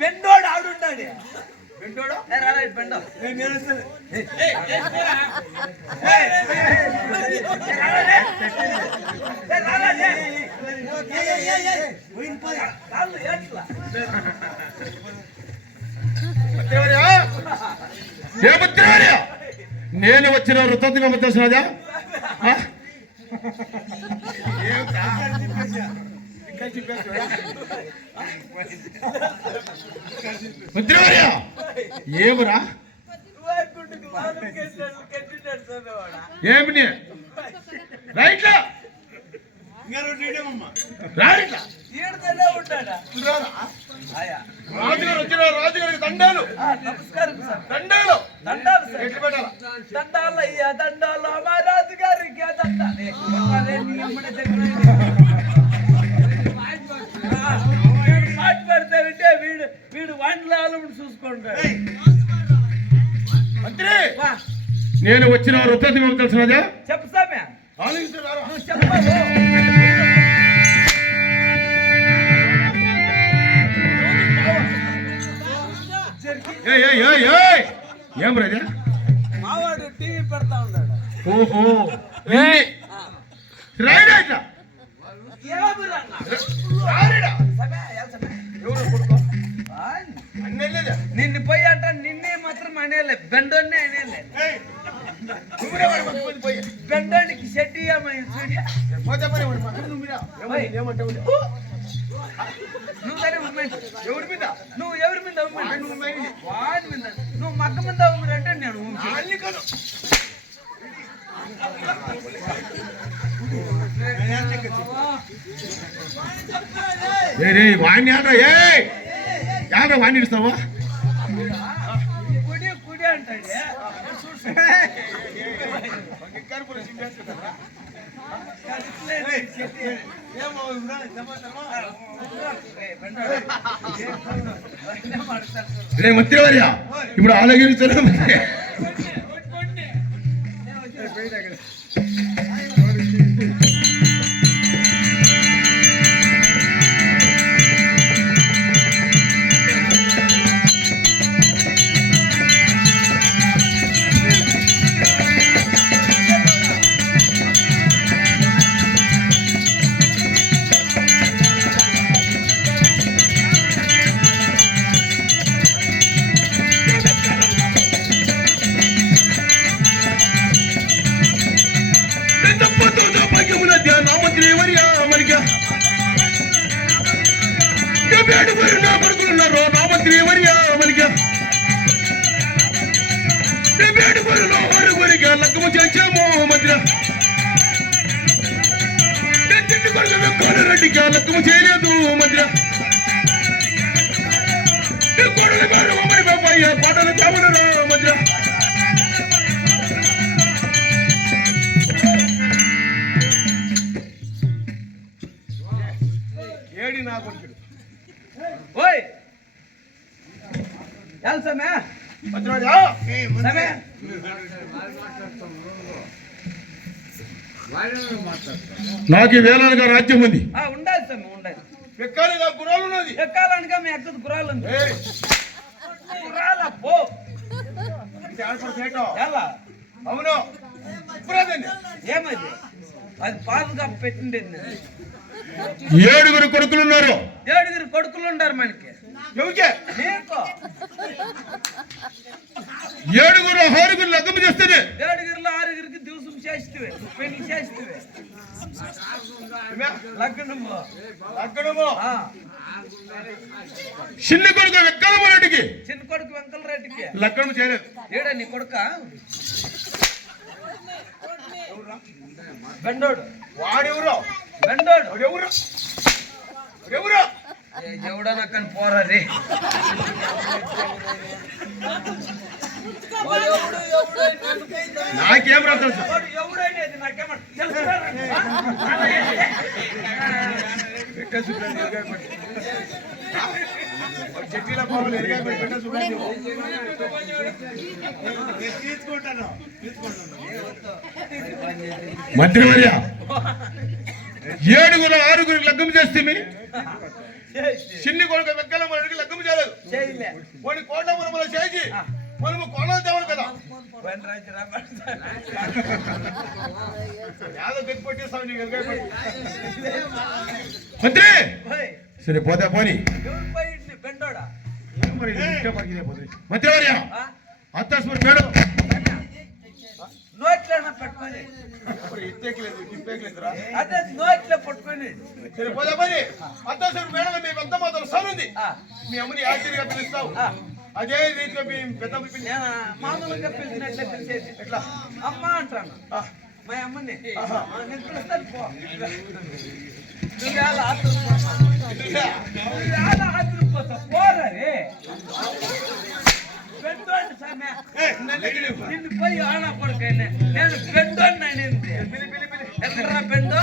పెండోడు ఆడుంటాడు. పెండోడు పెండో నేను వచ్చిన వృత్తి తెలుసున్నదా? మంత్రివర్య ఏమరా? ఏమి రైట్లా రాజుగారు వచ్చిన రాజుగారికి దండాలు. నమస్కారం సార్. దండాలు దండాలు ఎట్లు పెట్టాలా? దండాలు అయ్యా దండాలు మా రాజుగారికి మాట పెడితే వింటే వీడు వంటలు చూసుకుంటాడు. మంత్రి నేను వచ్చిన వృత్తి మీకు తెలిసినదా? చెప్పు సామె. చెప్పాలి. ఏం రాజా? మావాడు టీవీ పెడతా ఉన్నాడు. ఓహో నిన్ను పోయి అంట నిన్నే మాత్రం అనేలే బెండోన్నే అనేలే. బెండోనికి షెట్టి ఎవరి మీద నువ్వు ఎవరి మీద వాడి మీద నువ్వు మగ్గ మీద అంటే నేను వాణ్ణి ఆడ్రా వాణ్ణి ఇస్తావా? కుడి కుడి అంటాడు. మంత్రివర్య ఇప్పుడు ఆలోచించారు. లక్కము చేసాము మధ్య రెడ్డికి లక్కము చేయలేదు మధ్య పాటలు కావలు మధ్య ఏడి నా కొడుకుడు ఓయ్ సమయ నాకు వేలనగా రాజ్యం ఉంది. ఉండాలి సమయం ఉండాలి. ఎక్కాలిగా గుర్రాలు ఉన్నది. ఎక్కాలనగా మీ ఎక్కదు గుర్రాలు ఉంది. అవును ఏమైంది? అది పాదుగా పెట్టింది. 7 కొడుకులు ఉన్నారు. 7 కొడుకులు ఉన్నారు మనకి. ఎవరికే? 7 6 లగ్గము చేస్తేనే 7 6 దివసం చేస్తే పెళ్లి చేస్తే లగ్నము చిన్న కొడుకు వెంకలరెడ్డికి లగ్నం చేయలేదు. ఏడా నీ కొడుక బెండోడు వాడెవరో బెండోడు ఎవరు ఎవరు ఎవడన్నా కానీ పోరాది. నాకేం రాదు ఎవడైనా నాకేమన్నా మంత్రివర్య ఏడుగురు ఆరుగురికి లగ్గం చేస్తే చిన్ని కొడుకు వెక్కల మనకి లగ్గం చేయలేదు వాడి కోట మనములు చేసి మనము కోణాలు తేవాలి కదా మంత్రి సరే పోతే పోని మంత్రి వార్య అత్తాస్మర్ మేడం నోట్లైనా పెట్టుకొని అదే నోట్లో పట్టుకొని సరే పోతే పోని అత్తాస్మర్ మేడం మీ పెద్ద మాత్రం సరుంది మీ అమ్మని ఆశ్చర్యంగా పిలుస్తావు అదే రీతిలో మీ పెద్ద మామూలుగా పిలిచినట్లే పిలిచేది ఎట్లా అమ్మ అంటాను మా అమ్మని నేను పిలుస్తాను పో నువ్వు ఆశ్చర్యపోతా పోరే పెద్దోండి సమయ నిన్ను పోయి ఆనా పడుకోండి నేను పెద్దోండి అనింది ఎక్కడా పెద్దో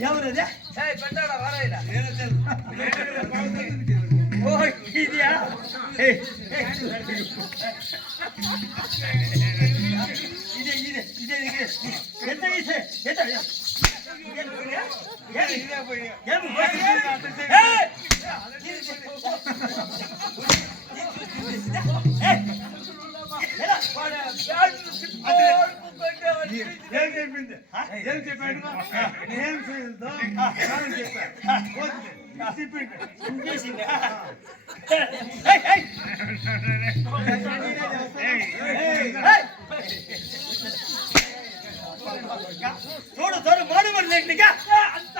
ఎవరదే పెట్టాడా వారాయిడా ఓ ఇదియా ఏం చెప్పింది ఏం చెప్పాడు ఏం చూడు చూడు మాడు మరి అంత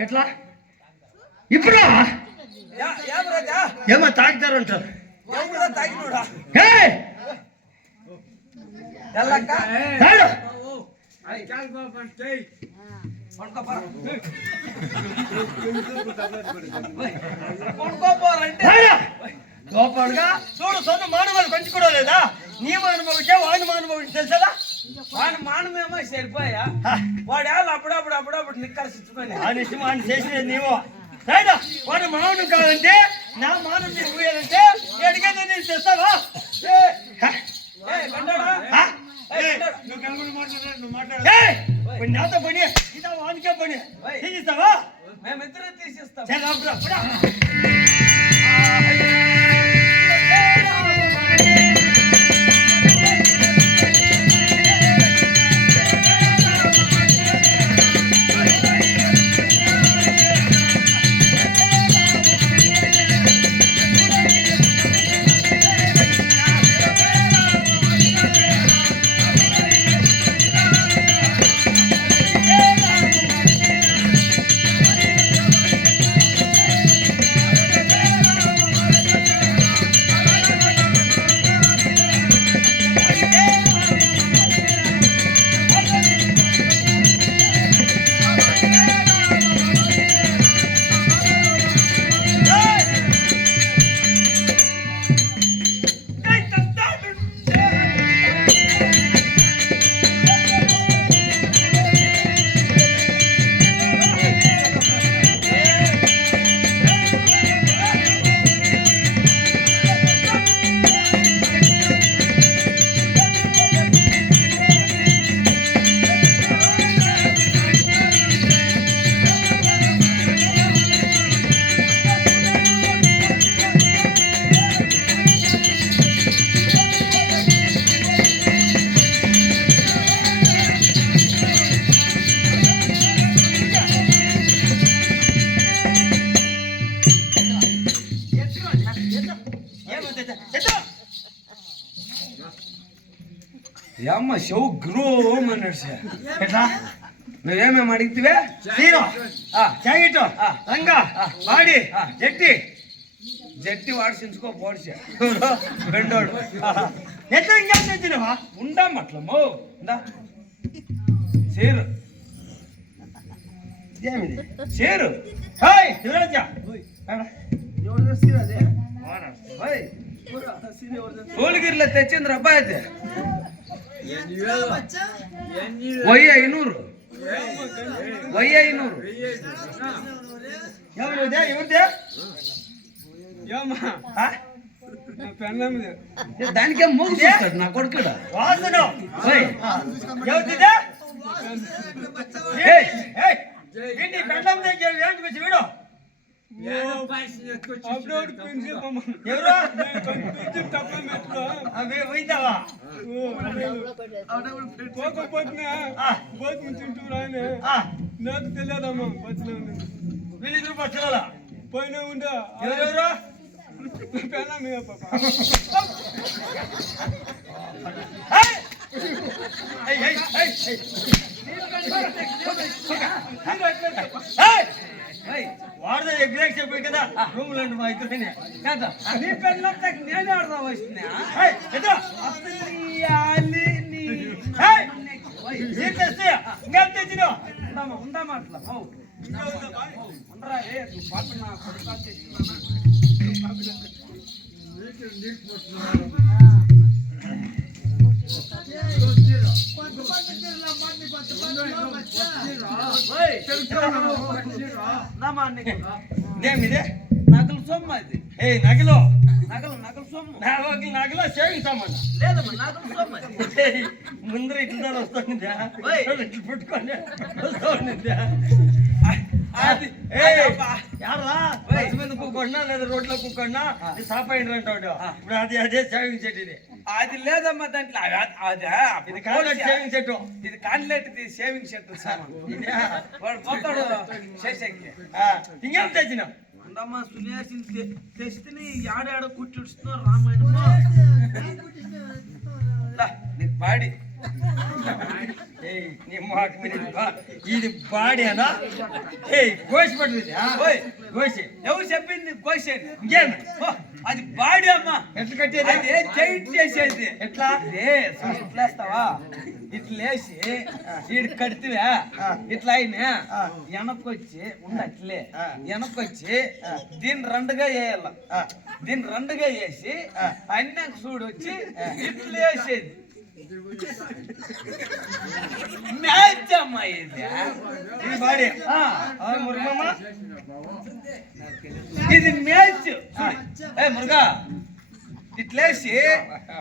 ఎట్లా ఇప్పుడు ఏమో తాగుతారంటారు తాగినోడా గోపాలుగా చూడు సొంత మానవాళ్ళు పంచుకోవడం లేదా నీ మానవుడికే వాడి మానవుడికి తెలుసా వాడి మానమేమో సరిపోయా వాడు వాళ్ళు అప్పుడప్పుడు నిక్కర్సిచ్చుకొని వాడిని చేసినది నీవో రైడా వాడు మానవుడు కావాలంటే నా మానవుడు నీకు పోయాలంటే ఎడిగేది నేను తెస్తావా నాతో పని ఇదా వానికే పని తీసిస్తావా మేమిద్దరే తీసిస్తాం అమ్మ షో గ్రోమ్ అన్నాడు ఎట్లా నువ్వేమేమి అడిగితే హీరో జాకెట్ రంగా బాడీ జట్టి వాడిసించుకో పోడిసా రెండోడు ఎట్లా ఇంకేం తెచ్చినవా ఉండమ్మట్లమ్మో ఉందా చేరు ఏమిది చేరు హాయ్ యువరాజా సోలిగిరిలో తెచ్చింది అబ్బాయి అయితే 1500 వయ్యైనూరు ఎవరిదే ఎవరిదే దానికే మూగుతాడు నా కొడుకుడు వాసన ఓయ్ ఎవరిదే ఏంటి పెళ్ళం దగ్గర ఏంటి వచ్చి వీడు ఎవరు అవి పోయిందావా నాకు తెలియదమ్మా బస్సులో ఉన్నది వీళ్ళిద్దరు పచ్చలా పోయినా ఉందా ఎవరెవరు పెళ్ళామే పాప వాడితే ఎగ్జాక్ట్ చెప్పాయి కదా రూమ్ లో మా ఇద్దరు కాదా నీ పెళ్ళంతా నేను ఆడదా వచ్చినా ఇంకా తెచ్చిన ఉందామా అట్లా ఉండరా ఏ పక్కన కొడుకా ఇదే నగలు సొమ్ము అది ఏ నగలు నగలు సొమ్ము నగల సేవింగ్ సామాన్ లేదమ్మా నగలు సొమ్ము అది ముందర ఇట్లా వస్తుందా ఓయ్. ఇట్లా పుట్టుకొని వస్తుందా యారా మీద కూకొండా లేదా రోడ్లో కూకొండా సాపాయిండ్రు అంటాడు ఇప్పుడు అదే సేవింగ్ చెట్టు ఇది అది లేదమ్మా దాంట్లో ఇది కాంట్రాక్ట్ సేవింగ్ చెట్టు ఇది కాంట్రాక్ట్ సేవింగ్ సెట్ ఇదే వాడు పోతాడు శేషకి ఇంకేం తెచ్చిన ఉండమ్మా సున్యాసిని తెస్తే ఆడాడ కుట్టిస్తున్నారు రామాయణంలో నీకు బాడీ నీ మాట మీద ఇది బాడేనా ఏ గోసి పట్టింది గోసి ఎవరు చెప్పింది క్వశ్చన్ ఇంకేం అది బాడీ అమ్మా ఎట్లా కట్టేది అది జైట్ చేసేది ఎట్లా ఇట్లేస్తావా ఇట్లేసి వీడు కడితివా ఇట్లా అయినా వెనక్కొచ్చి ఉండట్లే వెనక్కొచ్చి దీన్ని రెండుగా వేయాల దీన్ని రెండుగా వేసి అన్నాక చూడొచ్చి ఇట్లా వేసేది మ్యాచ్ అమ్మా ఇది ఇది బాడీ మురుగమ్మ ఇది మ్యాచ్ ఏ మురుగా ఇట్లేసి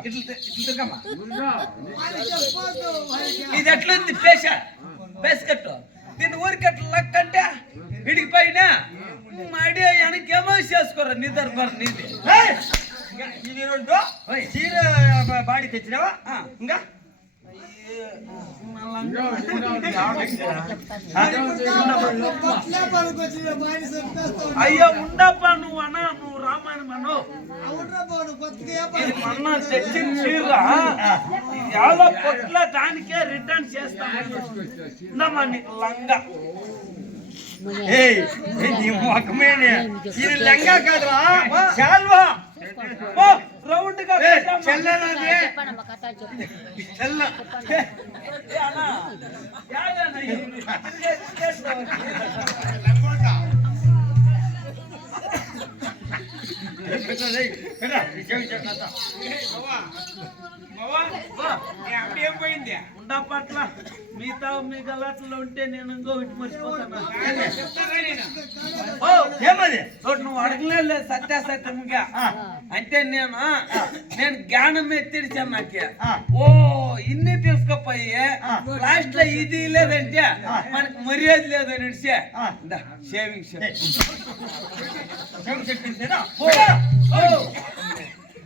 ఇట్లా తిరగమ్మా ఇది ఎట్లుంది పేసకట్టు దీన్ని ఊరికట్టు లక్కంటే ఇడికి పైన మడి వెనకేమో చేసుకోరా నీ దర్బార్ నీది ఇది రెండు చీర బాడీ తెచ్చినావా ఇంకా అయ్యో ఉండప్పా నువ్వు అన్నా నువ్వు రామాయణం అను ఇది మొన్న తెచ్చిన చీర చాలా పొట్ల దానికే రిటర్న్ చేస్తామా నీకు లంగా నీ మొక్కమేనే ఇది లెంగా కాదురా శాల్వా రౌండ్ గా చెల్లెలది చెల్ల ఏం పోయింది ఉండపట్ల మిగతా మీ గలాట్లో ఉంటే నేను ఇంకొకటి మర్చిపోతాను ఏమది నువ్వు అడగలేదు సత్యాసత్యంగా అంటే నేను జ్ఞానం ఎత్తిడిచాను నాకు ఓ ఇన్ని తీసుకుపోయి లాస్ట్ లో ఇది లేదంటే మనకి మర్యాద లేదని షేవింగ్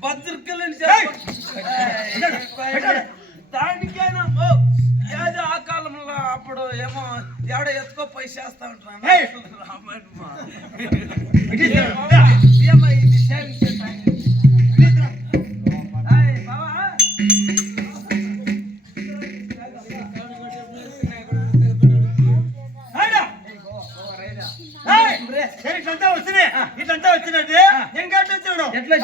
భద్రకలు దానికైనా ఏదో ఆ కాలంలో అప్పుడు ఏమో ఏడ ఎత్తుకోపోయి చేస్తా ఉంటాను ఏమో ఇది షేవింగ్ బావా ఇట్లంతా వచ్చినాయి ఇట్లంతా వచ్చినట్టు ఇంకా వచ్చాడు ఎట్లా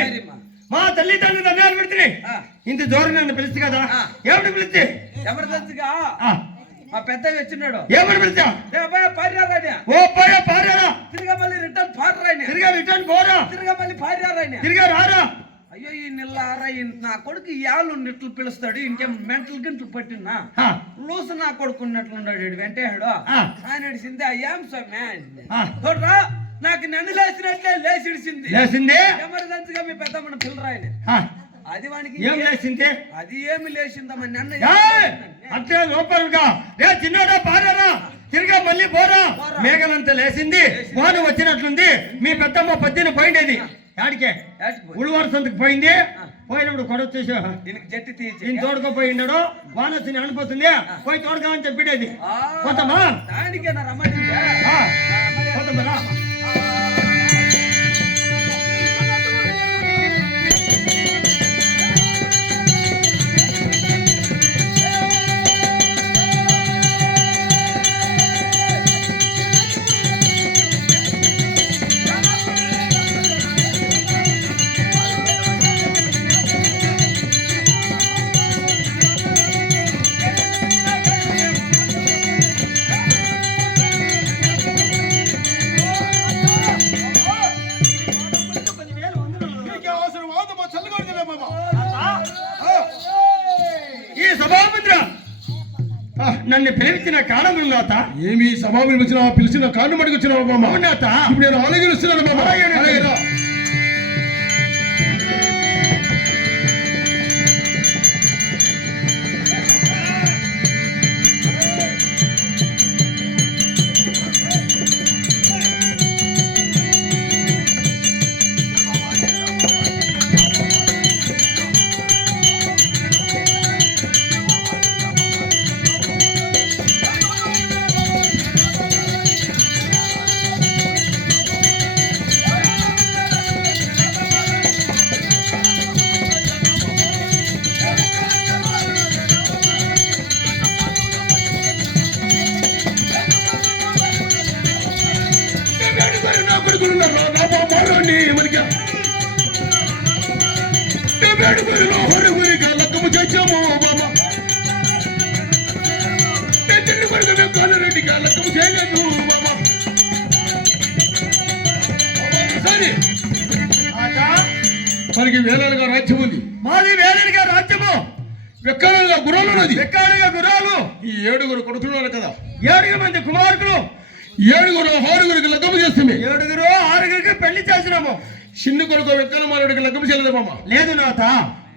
సరేమ్మా. మా తల్లిదండ్రులు దండాలు పెడితే ఆ. ఇంత దూరం నన్ను పిలిచి కదా ఆ. ఏమిటి పిలిచి జబర్దస్త్గా ఆ, మా పెద్దగా వచ్చినాడు ఏమిటి పిలిచా పారారాయన ఓ పోయ పారారా తిరిగా మళ్ళీ రిటర్న్ పారాయన తిరిగా రిటర్న్ పోరా తిరిగా మళ్ళీ పారారాయన తిరిగా రారా అయ్యో ఈ నిల్లారా నా కొడుకు యాళ్ళు నిట్లు పిలుస్తాడు ఇంకేం మెంటల్ గింట్లు పట్టినా ఆ, లూసు నా కొడుకున్నట్లున్నాడు వీడు వెంటేడు ఆ. ఆయన ఇడిసింది అయ్యాం సమ్యాన్ ఆ. చూడరా నాకు నన్ను లేచినట్లే లేచిడిసింది లేసింది ఎమర్జెన్సీగా మీ పెద్దమ్మని పిల్లరాయన ఆ, అది వానికి ఏం లేసింది అది ఏమి లేచిందమ్మా నన్ను ఏయ్! అట్లే లోపలగా రే చిన్నోడా పారారా తిరిగా మళ్ళీ పోరా మేఘలంతా లేసింది వాన వచ్చినట్లుంది మీ పెద్దమ్మ పద్దిన పోయిండేది యాడికే ఉళ్ళవారి సంతకు పోయింది పోయినప్పుడు కొడవ చూసా దీనికి జట్టి తీసి దీన్ని తోడుకోపోయినాడు వాన వచ్చి అనిపోతుంది పోయి తోడుగా అని చెప్పిడేది పోతామా దానికే నా రమ్మని ఆ, పోతామా రా. నీకే అవసరం వాదమా చల్లగొడదలే బాబా. ఈ సభాపతి నన్ను పిలిచిన కారణం నాత ఏమి సభాపతి వచ్చినా పిలిచిన కారణం అడిగి వచ్చినావా బామ్మ? అవునాత ఇప్పుడు నేను ఆలోచిస్తున్నాను బాబా. అలాగే రా. నా కొడుకులు ఉన్నారు. నా బామ్మారోని మనకి వేడుకలు హొరుగురిగా లక్కము చేసాము బాబా. చెల్లి కొడుకు మేము కాలరెడ్డిగా లక్కము చేయలేదు బాబా. సరే మనకి వేలాలుగా రాజ్యం ఉంది. మాది వేలనిగా రాజ్యము వెక్కాలుగా గుర్రాలు ఉన్నది. ఎక్కడిగా గురాలు ఈ 7 కొడుకున్నారు కదా, 7 మంది కుమార్కులు 7 6 లగ్గము చేస్తుంది. 7 6 పెళ్లి చేసినాము చిన్న కొడుకు వెంకన్నమారుడికి లగ్గము చేయలేదు బామ్మ. లేదు నాత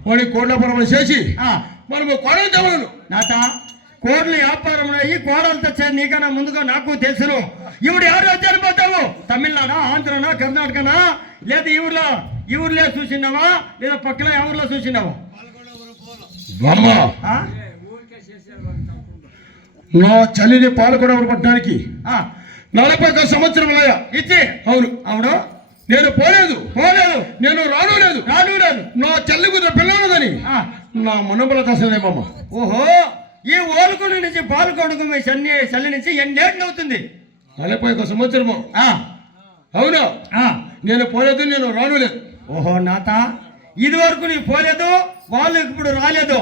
వాడి కోడ్లపురం చేసి ఆ, మనము కోడలు తేవలను. నాత కోర్లు వ్యాపారంలో ఈ కోడలతో చేరి నీకన్నా ముందుగా నాకు తెలుసును. ఇవిడు ఎవరు రాజ్యాన్ని పోతావు? తమిళనాడా, ఆంధ్రనా, కర్ణాటకనా, లేదా ఈ ఊర్లో చూసినావా లేదా పక్కన ఎవరిలో చూసినావా? బామ్మ ఆ? నా చలిని పాలకొడవరు పట్టడానికి ఆ, 41 సంవత్సరములయ్యా. ఇచ్చి అవును, అవును నేను పోలేదు, నేను రాను లేదు. రాను నా చెల్లి కుదిర పిల్లలదని ఆ, నా మనబల కసలే బామ్మ. ఓహో ఈ ఓలుకుని నుంచి పాలకొడుకు మీ చల్లి నుంచి ఎన్నేళ్ళు అవుతుంది? 41 సంవత్సరము. ఆ, అవును, ఆ. నేను పోలేదు, నేను రాను లేదు. ఓహో నాత ఇది వరకు నీ పోలేదు, వాళ్ళు ఇప్పుడు రాలేదు.